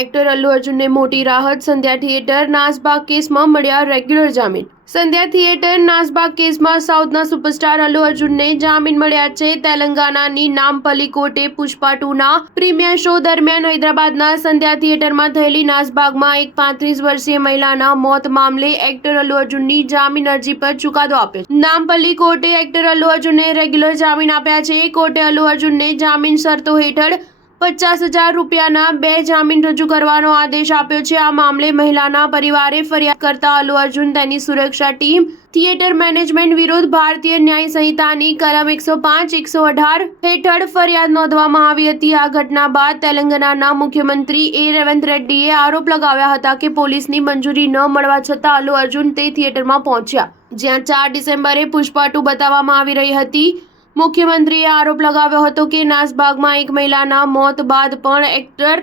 Actor Allu અર્જુનને મોટી રાહત. સંધ્યા થિયેટર નાસભાગ કેસમાં મળ્યા રેગ્યુલર જામીન. સંધ્યા થિયેટર નાસભાગ કેસમાં સાઉથના સુપરસ્ટાર અલ્લુ અર્જુનને જામીન મળ્યા છે. તેલંગાનાની નામપલ્લી કોર્ટે પુષ્પા 2ના પ્રીમિયર શો દરમિયાન હૈદરાબાદના સંધ્યા થિયેટરમાં થયેલી નાસભાગમાં એક 35 વર્ષીય મહિલાના મોત મામલે એક્ટર અલ્લુ અર્જુનની જામીન અરજી પર ચુકાદો આપ્યો. નામપલ્લી કોર્ટે એક્ટર અલ્લુ અર્જુનને રેગ્યુલર જામીન આપ્યા છે. કોર્ટે અલ્લુ અર્જુનને જામીન શરતો હેઠળ 50,000 રૂપિયાના 2 જામીન રજૂ કરવાનો આદેશ આપ્યો છે. આ મામલે મહિલાના પરિવારે ફરિયાદ કરતા અલ્લુ અર્જુન તેની સુરક્ષા ટીમ થિયેટર મેનેજમેન્ટ વિરુદ્ધ ભારતીય ન્યાય સંહિતાની કલમ 105-118 હેઠળ ફરિયાદ નોંધવામાં આવી હતી. આ ઘટના બાદ તેલંગાનાના મુખ્યમંત્રી રેવંત રેડ્ડીએ આરોપ લગાવ્યા હતા કે પોલીસની મંજૂરી ન મળવા છતાં અલ્લુ અર્જુન તે થિયેટરમાં પહોંચ્યા જ્યાં 4 ડિસેમ્બરે પુષ્પા 2 બતાવવામાં આવી રહી હતી. મુખ્યમંત્રીએ આરોપ લગાવ્યો હતો કે નાસભાગમાં એક મહિલાના મોત બાદ પણ એક્ટર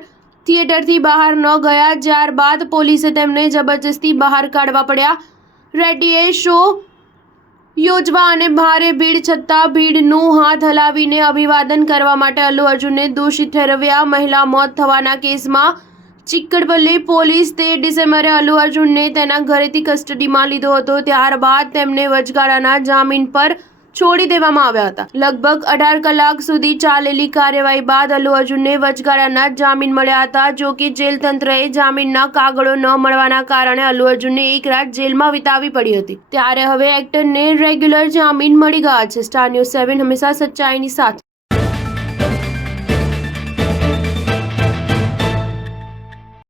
થિયેટરથી બહાર ન ગયા, ત્યારબાદ પોલીસે તેમને જબરજસ્તી બહાર કાઢવા પડ્યા. રેડ્ડીએ શો યોજવા અને ભારે ભીડ છતાં ભીડનું હાથ હલાવીને અભિવાદન કરવા માટે અલ્લુ અર્જુનને દોષિત ઠેરવ્યા. મહિલા મોત થવાના કેસમાં ચિક્કડપલ્લી પોલીસ 13 ડિસેમ્બરે અલ્લુ અર્જુનને તેના ઘરેથી કસ્ટડીમાં લીધો હતો. ત્યારબાદ તેમને વચગાળાના જામીન પર છોડી દેવામાં આવ્યા હતા. લગભગ 18 કલાક સુધી ચાલેલી કાર્યવાહી બાદ અલ્લુ અર્જુનને વચગાળાના જામીન મળ્યા હતા. જો કે જેલ તંત્રએ જામીનના કાગળો ન મળવાના કારણે અલ્લુ અર્જુનને એક રાત જેલમાં વિતાવવી પડી હતી. ત્યારે હવે એક્ટરને રેગ્યુલર જામીન મળી ગયા છે. સ્ટાર ન્યૂઝ 7 હંમેશા સચ્ચાઈની સાથે.